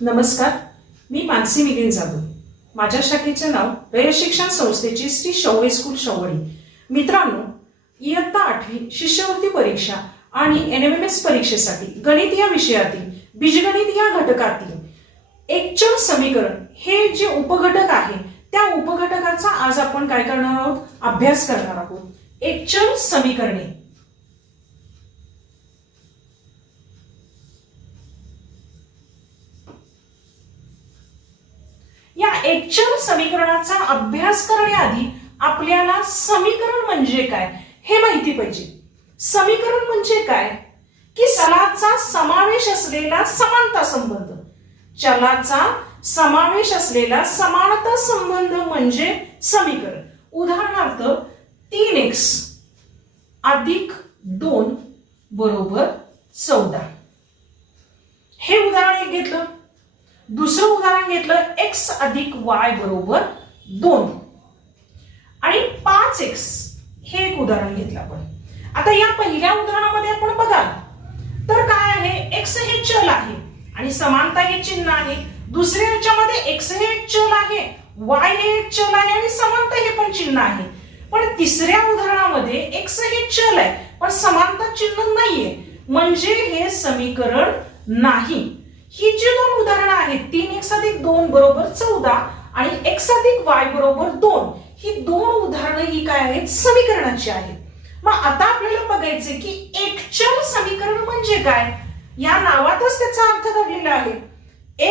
नमस्कार, मी मानसी मिलिंद जाधव. माझ्या शाखेचे नाव रयत शिक्षण संस्थेची श्री शौर्य स्कूल शौवडी. मित्रांनो, इयत्ता 8वी शिष्यवृत्ती परीक्षा आणि NMMS परीक्षेसाठी गणित या विषयातील बीजगणित या घटकातील एक चल समीकरण हे जे उपघटक आहे त्या उपघटकाचा आज आपण काय करणार आहोत, अभ्यास करणार आहोत. एक चल समीकरणे. या एकचल समीकरणाचा अभ्यास करण्याआधी आपल्याला समीकरण म्हणजे काय हे माहिती पाहिजे. समीकरण म्हणजे काय की चलाचा समावेश असलेला समानता संबंध. चलाचा समावेश असलेला समानता संबंध म्हणजे समीकरण. उदाहरणार्थ 3x अधिक 2 बरोबर 14 हे उदाहरण एक घेतलं. दुसरं उदाहरण घेतलं x अधिक y बरोबर 2 आणि 5x हे एक उदाहरण घेतलं आपण. आता या पहिल्या उदाहरणामध्ये आपण बघाल तर काय आहे, x हे चल आहे आणि समानता हे चिन्ह आहे. दुसऱ्या ह्याच्यामध्ये x हे एक चल आहे, y हे एक चल आहे आणि समानता हे पण चिन्ह आहे. पण तिसऱ्या उदाहरणामध्ये x हे चल आहे पण समानता चिन्ह नाहीये, म्हणजे हे समीकरण नाही. ही जी दोन उदाहरणं आहेत 3x अधिक 2 बरोबर 14 आणि x अधिक y बरोबर 2 ही दोन उदाहरणं ही काय आहेत, समीकरणाची आहेत. मग आता आपल्याला बघायचे की एकचल समीकरण म्हणजे काय. या नावातच त्याचा अर्थ दडलेला आहे.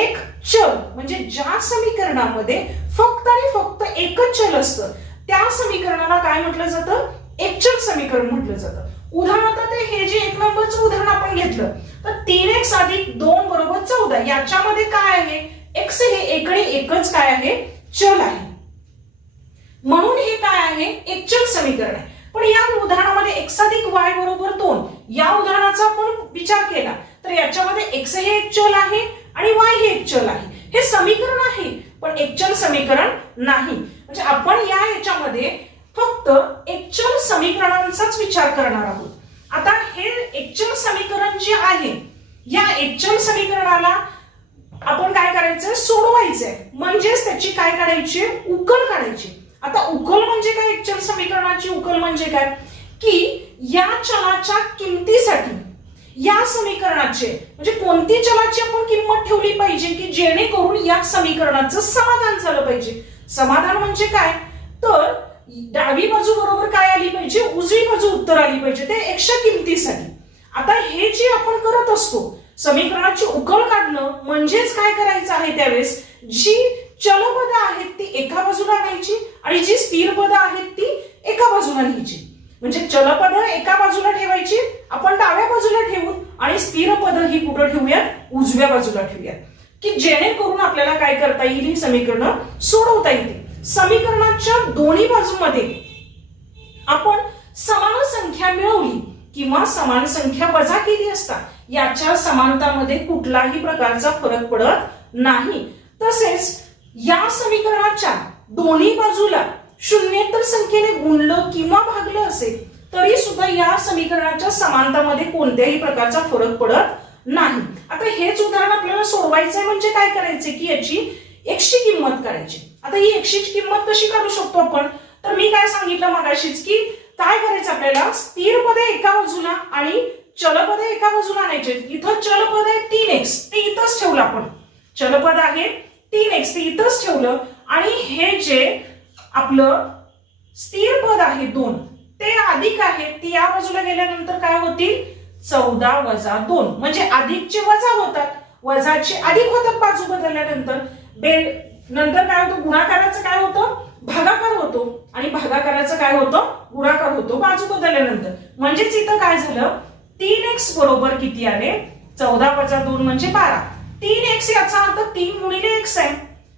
एक चल म्हणजे ज्या समीकरणामध्ये फक्त आणि फक्त एकच चल असतं त्या समीकरणाला काय म्हटलं जातं, एकचल समीकरण म्हटलं जातं. उदाहरणार्थ हे जे एक नंबरचं उदाहरण आपण घेतलं तर 3x अधिक 2 बरोबर 14 याच्यामध्ये काय आहे, x हे एकणे एकच काय आहे, चल आहे. म्हणून हे काय आहे, एकचल समीकरण आहे. पण या उदाहरणामध्ये x अधिक y बरोबर 2 या उदाहरणाचा आपण विचार केला तर याच्यामध्ये x हे एक चल आहे आणि y हे एक चल आहे. हे समीकरण आहे पण एकचल समीकरण नाही. म्हणजे आपण या याच्यामध्ये फक्त एकचल समीकरणांचाच विचार करणार आहोत. आता हे एकचल समीकरण जे आहे या एकचल समीकरणाला आपण काय करायचं, सोडवायचंय. म्हणजेच त्याची काय काढायची, उकल काढायची. आता उकल म्हणजे काय, एकचल समीकरणाची उकल म्हणजे काय की या चलाच्या किमतीसाठी या समीकरणाचे म्हणजे कोणती चलाची आपण किंमत ठेवली पाहिजे की जेणेकरून या समीकरणाचं समाधान झालं पाहिजे. समाधान म्हणजे काय तर डावी बाजू बरोबर काय आली पाहिजे, उजवी बाजू उत्तर आली पाहिजे ते x च्या किमतीसाठी. आता हे जे आपण करत असतो समीकरणाची उकल काढणं म्हणजेच काय करायचं आहे, त्यावेळेस जी चलपदं आहेत ती एका बाजूला आणायची आणि जी स्थिर पदं आहेत ती एका बाजूला न्यायची. म्हणजे चलपदं एका बाजूला ठेवायची आपण डाव्या बाजूला ठेवून आणि स्थिर पदं ही कुठं ठेवूयात, उजव्या बाजूला ठेवूयात की जेणेकरून आपल्याला काय करता येईल, ही समीकरणं सोडवता येतील. समीकरणाच्या दोन्ही बाजूमध्ये आपण समान संख्या मिळवली किंवा समान संख्या वजा केली असता याच्या समानतामध्ये कुठलाही प्रकारचा फरक पडत नाही. तसेच या समीकरणाच्या दोन्ही बाजूला शून्येतर संख्येने गुणलं किंवा भागलं असेल तरी सुद्धा या समीकरणाच्या समानतामध्ये कोणत्याही प्रकारचा फरक पडत नाही. आता हेच उदाहरण आपल्याला सोडवायचंय म्हणजे काय करायचे की याची x ची किंमत काढायची. आता ही x ची किंमत कशी काढू शकतो आपण, तर मी काय सांगितलं मगाशीच की काय करायचं आपल्याला, स्थिर पदे एका बाजूला आणि चलपदे एका बाजूला आणायचे. इथं चलपद आहे 3x ते इथंच ठेवलं आपण, चलपद आहे 3x ते इथंच ठेवलं आणि हे जे आपलं स्थिर पद आहे 2 ते अधिक आहे ते या बाजूला गेल्यानंतर काय होतील, 14 वजा 2 म्हणजे अधिकचे वजा होतात, वजाचे अधिक होतात बाजू बदलल्यानंतर. नंतर काय होतं, गुणाकाराचं काय होतं, भागाकार होतो आणि भागाकाराचं काय होतं, गुणाकार होतो बाजू बदलल्यानंतर. म्हणजेच इथं काय झालं, 3x बरोबर किती आले, 14 वजा 2 म्हणजे 12. 3x याचा अर्थ 3 गुणिले x आहे,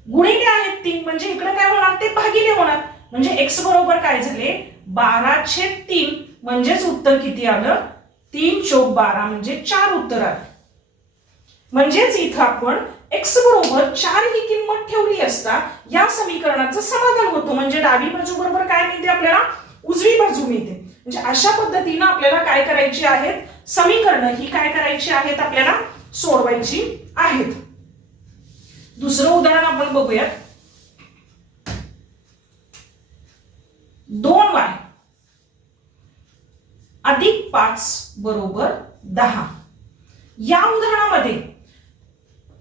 गुणिले आहेत 3 म्हणजे इकडे काय होणार, ते भागिले होणार. म्हणजे x बरोबर काय झाले, 12/3 म्हणजेच उत्तर किती आलं, 3 चौक 12 म्हणजे 4 उत्तर आलं. म्हणजेच इथं आपण x बरोबर 4 ही किंमत ठेवली असता या समीकरणाचं समाधान होतं. म्हणजे डावी बाजू बरोबर काय मिळते आपल्याला, उजवी बाजू मिळते. म्हणजे अशा पद्धतीने आपल्याला काय करायची आहेत, समीकरणं ही काय करायची आहेत, आपल्याला सोडवायची आहेत. दुसरं उदाहरण आपण बघूयात. 2y अधिक 5 बरोबर 10. या उदाहरणामध्ये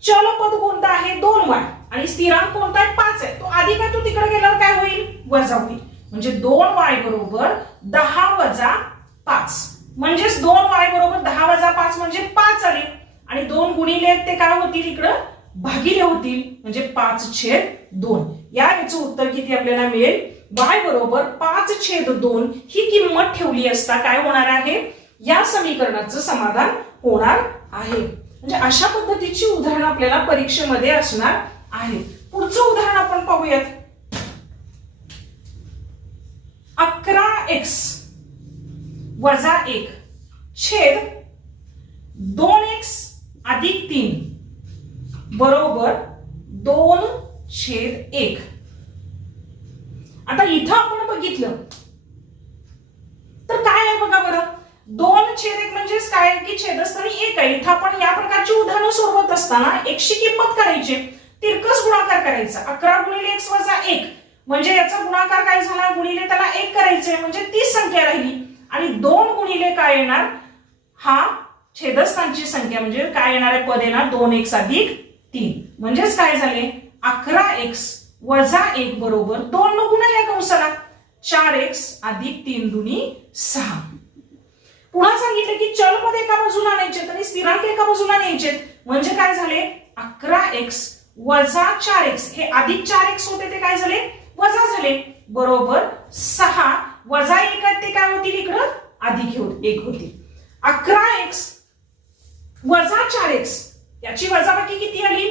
चलपद कोणता आहे 2y आणि स्थिरांक कोणता आहे 5 आहे. तो अधिक आहे, तो तिकडे गेल्यावर काय होईल वजा होईल. म्हणजे 2y बरोबर 10 वजा 5. म्हणजेच 2y बरोबर 10 वजा 5 म्हणजे 5 आले आणि 2 गुणिले ते काय होतील इकडं भागिले होतील म्हणजे 5/2. याचं उत्तर किती आपल्याला मिळेल y बरोबर 5/2 ही किंमत ठेवली असता काय होणार आहे या समीकरणाचं समाधान होणार आहे. म्हणजे अशा पद्धतीची उदाहरण आपल्याला परीक्षेमध्ये असणार आहे. पुढचं उदाहरण आपण पाहूयात. 11x वजा 1 छेद 2x अधिक 3 बरोबर 2/1. आता इथं आपण बघितलं तर काय आहे बघा बरं. 2/1 म्हणजेच काय की छेदस्थानी 1 आहे. इथं आपण या प्रकारची उदाहरणं सोडवत असताना एकशी किंमत काढायची, तिरकस गुणाकार करायचा. 11 गुणिले x वजा 1 म्हणजे याचा गुणाकार काय झाला गुणिले त्याला 1 करायचंय म्हणजे 30 संख्या राहिली आणि 2 गुणिले काय येणार हा छेदस्थानची संख्या म्हणजे काय येणार आहे पद येणार 2x अधिक 3 म्हणजेच काय झाले 11x वजा 1 बरोबर 2 न गुणा या कंसाला 4x अधिक 3 दुनी 6. पुन्हा सांगितलं की चलपद एका बाजूला आणायचे आणि स्थिरांक एका बाजूला न्यायचे म्हणजे काय झाले 11x वजा 4x हे अधिक 4x होते ते काय झाले वजा झाले बरोबर 6 वजा 1 ते काय होतील इकडं अधिक 1 होतील. 11x वजा 4x याची वजाबाकी किती आली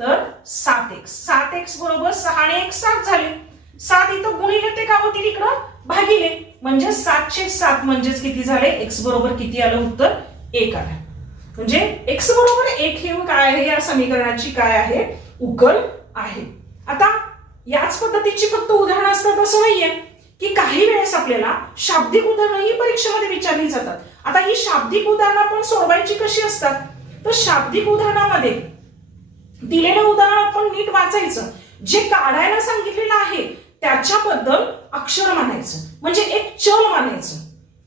तर 7x. 7x बरोबर 6 आणि 1 7 झाले. 7 इथं गुणिले ते काय होतील इकडं भागिले म्हणजे 7/7 म्हणजेच किती झाले x बरोबर किती आलं उत्तर 1 आलं. म्हणजे x बरोबर 1 हे काय आहे या समीकरणाची काय आहे उकल आहे. आता याच पद्धतीची फक्त उदाहरणं असतात असं नाहीये की काही वेळेस आपल्याला शाब्दिक उदाहरणं ही परीक्षेमध्ये विचारली जातात. आता ही शाब्दिक उदाहरणं आपण सोडवायची कशी असतात तर शाब्दिक उदाहरणामध्ये दिलेलं उदाहरण आपण नीट वाचायचं. जे काढायला सांगितलेलं आहे त्याच्याबद्दल अक्षर मानायचं म्हणजे एक चल मानायचं.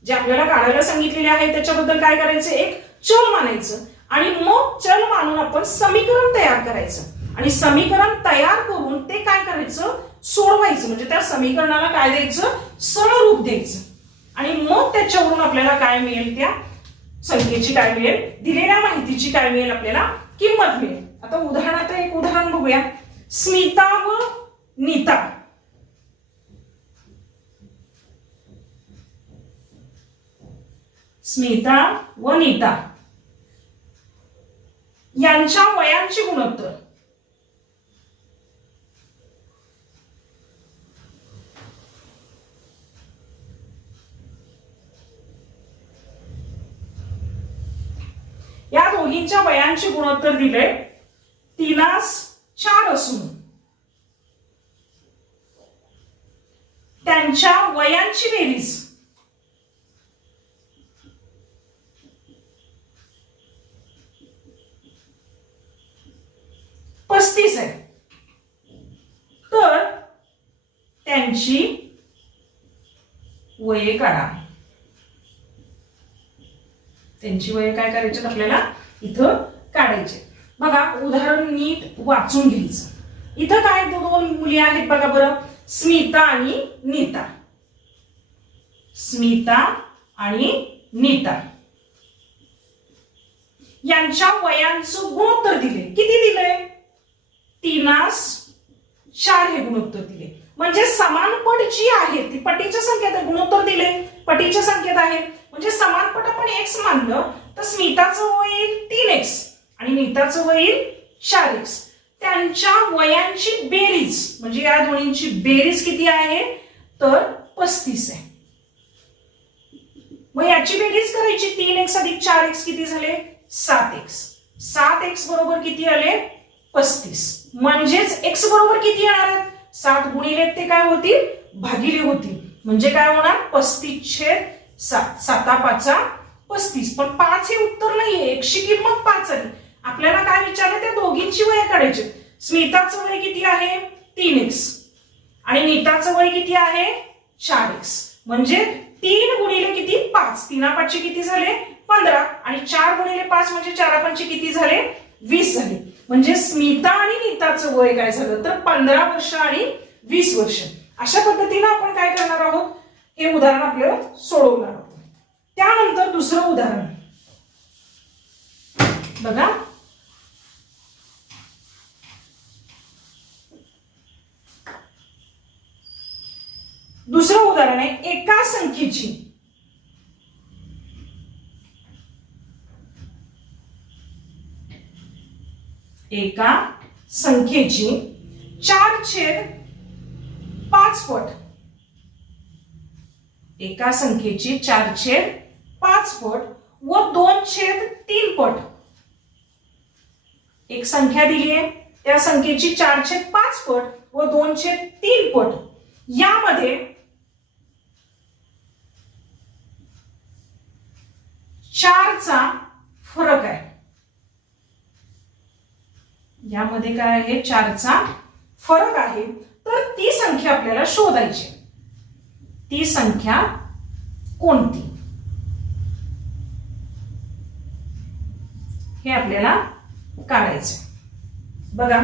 जे आपल्याला काढायला सांगितलेले आहे त्याच्याबद्दल काय करायचं एक चल मानायचं आणि मग चल मानून आपण समीकरण तयार करायचं आणि समीकरण तयार करून ते काय करायचं सोडवायचं म्हणजे त्या समीकरणाला काय द्यायचं सरळ रूप द्यायचं आणि मग त्याच्यावरून आपल्याला काय मिळेल त्या संख्येची काय मिळेल दिलेल्या माहितीची काय मिळेल आपल्याला किंमत मिळेल. आता उदाहरणात एक उदाहरण बघूया. स्मिता व नीता स्मिता व नीता यांच्या वयांची गुणोत्तर या दोघींच्या वयांचे गुणोत्तर दिले 3:4 असून त्यांच्या वयांची बेरीज 35 आहे. तर त्यांची वये काढा. त्यांची वये काय करायची आपल्याला इथं काढायचे. बघा उदाहरण नीट वाचून घ्यायचं. इथं काय दोन मुली आहेत बघा बरं स्मिता आणि नीता. स्मिता आणि नीता यांच्या वयांचं गुणोत्तर दिले. किती दिले 3:4 हे गुणोत्तर दिले. म्हणजे समान पट जी आहे ती पटीच्या संख्येत गुणोत्तर दिले पटीच्या संख्येत आहे म्हणजे समान पट आपण x मानलं तर स्मिताचं वय येईल 3x आणि नीताचं वय येईल 4x. त्यांच्या वयांची बेरीज म्हणजे या दोन्हींची बेरीज किती आहे तर 35 आहे. मग याची बेरीज करायची 3x अधिक 4x किती झाले 7x. 7x बरोबर किती आले 35. म्हणजेच x बरोबर किती येणार आहेत 7 गुणिले ते काय होतील भागिले होतील म्हणजे काय होणार 35/7. 7×5=35. पण 5 हे उत्तर नाहीये. 1 ची किंमत 5 आली. आपल्याला काय विचारलं त्या दोघींची वय काढायची. स्मिताचं वय किती आहे 3x आणि नीताचं वय किती आहे 4x. म्हणजे 3 गुणिले किती 5, 3×5 किती झाले 15 आणि 4 गुणिले 5 म्हणजे 4×5 किती झाले 20 झाले. म्हणजे स्मिता आणि नीताचं वय काय झालं तर 15 वर्ष आणि 20 वर्ष. अशा पद्धतीने आपण काय करणार आहोत हे उदाहरण आपल्याला सोडवणार आहोत. त्यानंतर दुसरं उदाहरण बघा. दुसरं उदाहरण आहे एका संख्येची एका संख्येची 4/5 पट. एका संख्येची 4/5 पट व 2/3 पट. एक संख्या दिली आहे त्या संख्येची 4/5 पट व 2/3 पट. यामध्ये 4चा फरक आहे. यामध्ये काय आहे 4चा फरक आहे. तर ती संख्या आपल्याला शोधायची. ती संख्या कोणती हे आपल्याला काढायचं. बघा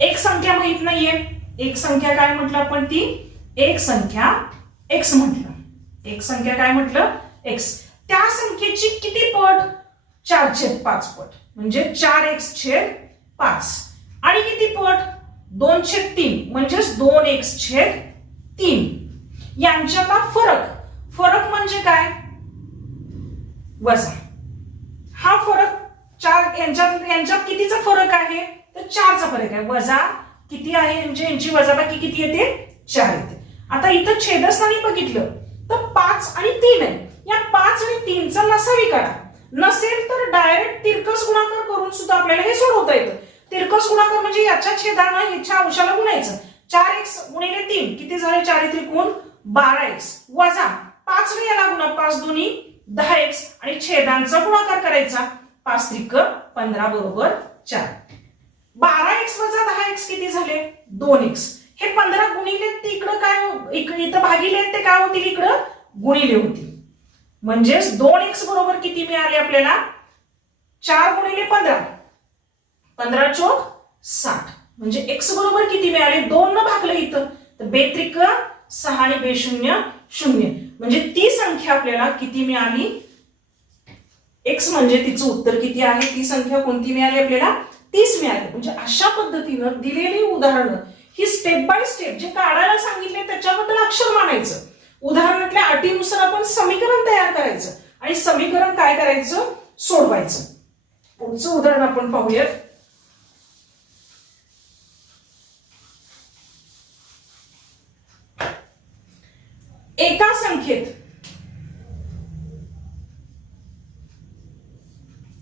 एक संख्या माहित नाहीये. एक संख्या काय म्हटलं आपण ती एक संख्या x म्हटलं. एक संख्या काय म्हटलं x. त्या संख्येची किती पट 4/5 पट म्हणजे 4x/5 आणि किती पट 2/3 म्हणजेच 2x/3. यांच्यातला फरक म्हणजे काय वजा. हा फरक 4 यांच्यात कितीचा फरक आहे तर 4चा फरक आहे. वजा किती आहे यांची वजाबाकी किती येते 4 येते. आता इथं छेदस्थानी बघितलं तर 5 आणि 3 आहे. या 5 आणि 3चा लसावी काढा. नसेल तर डायरेक्ट तिरकस गुणाकार करून सुद्धा आपल्याला हे सोडवता येतं. तिरकस गुणाकार म्हणजे याच्या छेदानं याच्या अंशाला गुणायचं. 4x गुणिले 3 किती झाले 4×3 12x वजा 5 ने याला गुणा 5 दुनी 10x आणि छेदांचा गुणाकार करायचा. 5×3 15 बरोबर 4. 12x वजा 10x किती झाले 2x. हे 15 गुणिले तिकडं काय इथं भागिले ते काय होतील इकडं गुणिले होतील. म्हणजेच 2x बरोबर किती मिळाले आपल्याला 4 गुणिले 15 15 चौक 60. म्हणजे x बरोबर किती मिळाले 2 न भागलं इथं तर 2×3 6 आणि 2×0 0. म्हणजे ती संख्या आपल्याला किती मिळाली x म्हणजे तिचं उत्तर किती आहे. ती संख्या कोणती मिळाली आपल्याला 30 मिळाली. म्हणजे अशा पद्धतीनं दिलेली उदाहरणं ही स्टेप बाय स्टेप जे काढायला सांगितले त्याच्याबद्दल अक्षर मानायचं. उदाहरणातल्या अटीनुसार आपण समीकरण तयार करायचं आणि समीकरण काय करायचं सोडवायचं. पुढचं उदाहरण आपण पाहूयात.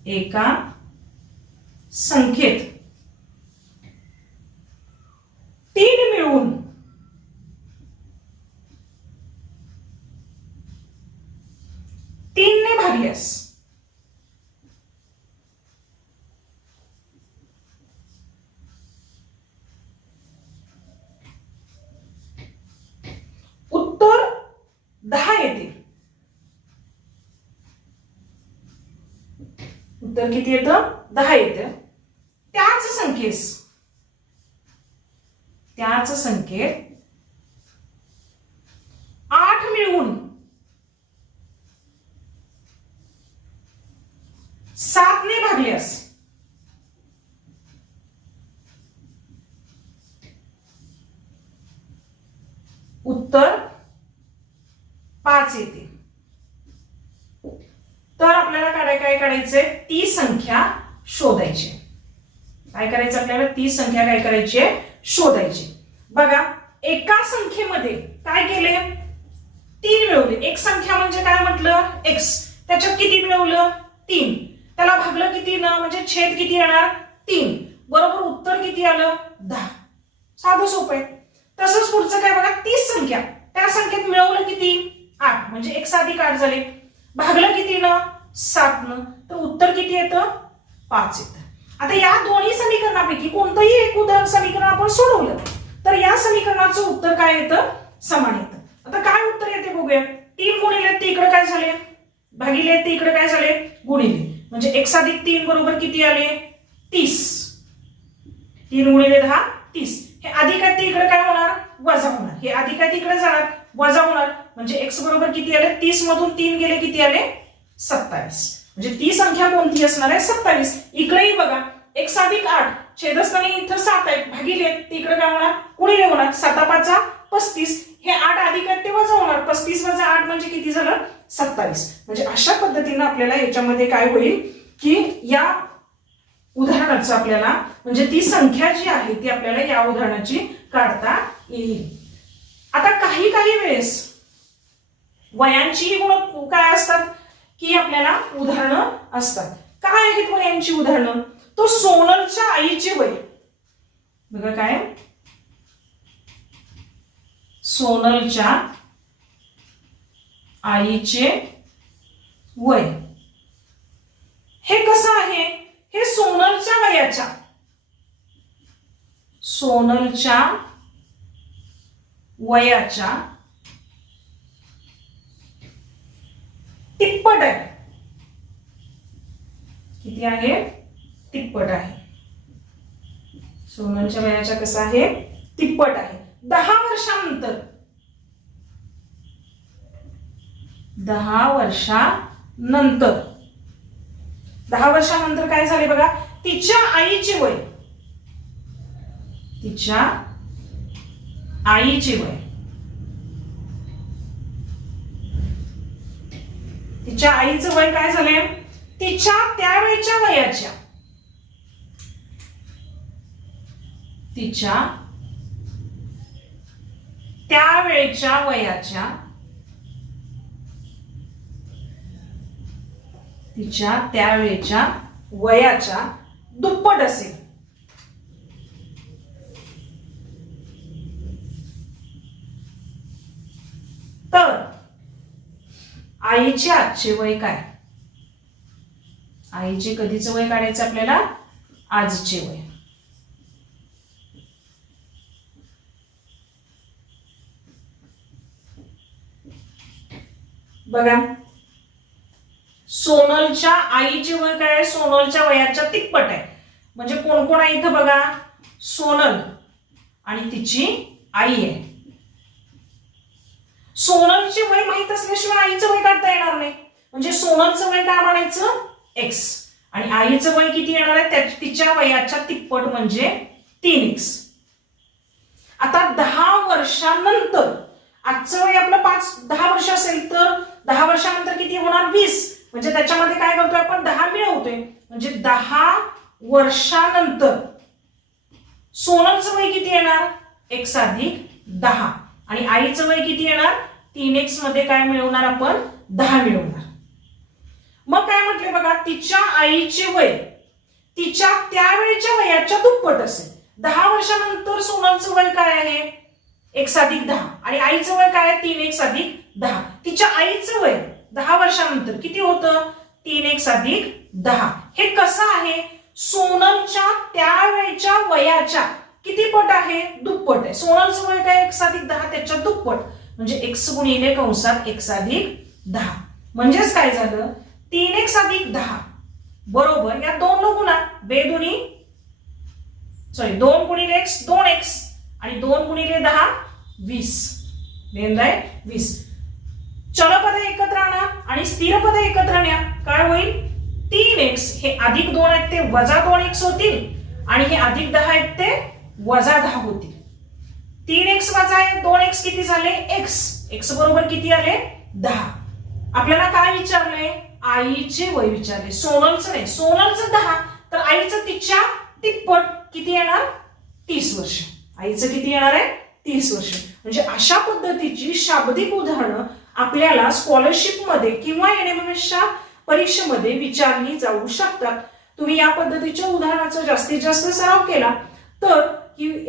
एका संख्येत 3 मिळून 3 ने भागल्यास उत्तर 10 येते. उत्तर किती येतं 10 येतं. त्याच संख्येत 8 मिळून 7 ने भागल्यास उत्तर 5 येते. तर आपल्याला काय काढायचंय ती संख्या शोधायची. काय करायचं आपल्याला ती संख्या काय करायची आहे शोधायची. बघा एका संख्येमध्ये काय केले 3 मिळवले. एक संख्या म्हणजे काय म्हटलं x. त्याच्यात किती मिळवलं 3. त्याला भागलं किती न म्हणजे छेद किती येणार 3 बरोबर उत्तर किती आलं 10. साधं सोपं आहे. तसंच पुढचं काय बघा 30 संख्या. त्या संख्येत मिळवलं किती 8 म्हणजे x अधिक 8 झाले. भागलं किती न 7 न तर उत्तर किती येतं 5 येतं. आता या दोन्ही समीकरणा समीकरणापैकी कोणतंही एक समीकरण आपण सोडवलं तर या समीकरणाचं उत्तर काय येतं? समान येतं. आता काय उत्तर येते बघूया. 3 गुणिले ते इकडे काय झाले? भागिले ते इकडे काय झाले? गुणिले. म्हणजे x अधिक 3 बरोबर किती आले? 30. 3 गुणिले 10 30. हे अधिक आहे ते इकडे काय होणार? वजा होणार. हे अधिक आहे तिकडे जाणार वजा होणार. म्हणजे x बरोबर किती आले? 30 मधून 3 गेले किती आले? 27. म्हणजे ती संख्या कोणती असणार आहे? 27. इकडेही बघा x अधिक 8 छेदस्थानी इथं 7 आहे भागिले तिकडे काय होणार? गुणिले होणार. 7 5 35. हे 8 अधिक आहे ते वजा होणार. 35 वजा 8 म्हणजे किती झालं? 27. म्हणजे अशा पद्धतीने आपल्याला याच्यामध्ये काय होईल की या उदाहरणाचं आपल्याला म्हणजे ती संख्या जी आहे ती आपल्याला या उदाहरणाची काढता येईल. आता काही वेळेस वयांची गुण काय असतात की आपल्याला उदाहरणं असतात. काय आहेत वयांची उदाहरणं? तो सोनलच्या आईचे वय बघा काय? सोनलच्या आईचे वय हे कसं आहे? हे सोनलच्या वयाच्या तिप्पट आहे. किती आहे? तिप्पट आहे. सोनलच्या वयाच्या कसं आहे? तिप्पट आहे. 10 वर्षानंतर 10 वर्षानंतर काय झाले बघा? तिच्या आईचे वय तिच्या आईचं वय काय झाले? तिच्या त्यावेळच्या वयाच्या दुप्पट असेल. तर आईचे आजचे वय काय? आईचे कधीचं वय काढायचं आपल्याला? आजचे वय. बघा सोनलच्या आईचे वय काय आहे? सोनलच्या वयाच्या तिप्पट आहे. म्हणजे कोण कोण आहे इथं बघा? सोनल आणि तिची आई आहे. सोनलचे वय माहित असल्याशिवाय आईचं वय काढता येणार नाही. म्हणजे सोनलचं वय काय म्हणायचं? x आणि आईचं वय किती येणार आहे? तिच्या वयाच्या तिप्पट म्हणजे 3x. आता 10 वर्षानंतर आजचं वय आपलं 10 वर्ष असेल तर 10 वर्षानंतर किती होणार? 20. म्हणजे त्याच्यामध्ये काय करतोय आपण? 10 मिळवतोय. म्हणजे 10 वर्षानंतर सोनलचं वय किती येणार? x अधिक 10 आणि आईचं वय किती येणार? 3x मध्ये काय मिळवणार आपण? 10 मिळवणार. मग काय म्हटले बघा? तिच्या आईचे वय तिच्या त्यावेळच्या वयाच्या दुप्पट असेल. 10 वर्षानंतर सोनलचं वय काय आहे? x अधिक 10 आणि आईचं वय काय आहे? 3x अधिक 10. तिच्या आईचं वय 10 वर्षानंतर किती होतं? 3x अधिक 10. हे कसं आहे? सोनलच्या त्यावेळच्या वयाच्या किती पट आहे? दुप्पट आहे. सोनलचं वय काय? x अधिक 10 त्याच्या दुप्पट म्हणजे x गुणिले कंसात x अधिक 10. म्हणजेच काय झालं? 3x अधिक 10 बरोबर या 2 न गुणा 2 गुणिले x 2x आणि 2 गुणिले 10 20. 20. चलपदे एकत्र आणा आणि स्थिर पदे एकत्र न्या. काय होईल? 3x हे अधिक 2 आहेत ते वजा 2x होतील आणि हे अधिक 10 आहेत ते वजा 10 होतील. 3x वजा 2x किती झाले? x बरोबर किती आले? 10. आपल्याला काय विचारलंय? आईचे वय विचारले. सोनलचं नाही. सोनलचं 10 तर आईचं तिच्या तिप्पट किती येणार? 30 वर्ष. आईचं किती येणार आहे? 30 वर्ष. म्हणजे अशा पद्धतीची शाब्दिक उदाहरणं आपल्याला स्कॉलरशिप मध्ये किंवा एनएमएमएसच्या परीक्षेमध्ये विचारली जाऊ शकतात. तुम्ही या पद्धतीच्या उदाहरणाचा जास्तीत जास्त सराव केला तर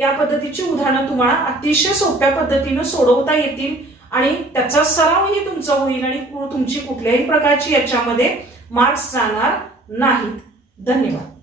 या पद्धतीची उदाहरणं तुम्हाला अतिशय सोप्या पद्धतीने सोडवता येतील आणि त्याचा सरावही तुमचा होईल आणि तुमची कुठल्याही प्रकारची याच्यामध्ये मार्क्स जाणार नाहीत. धन्यवाद.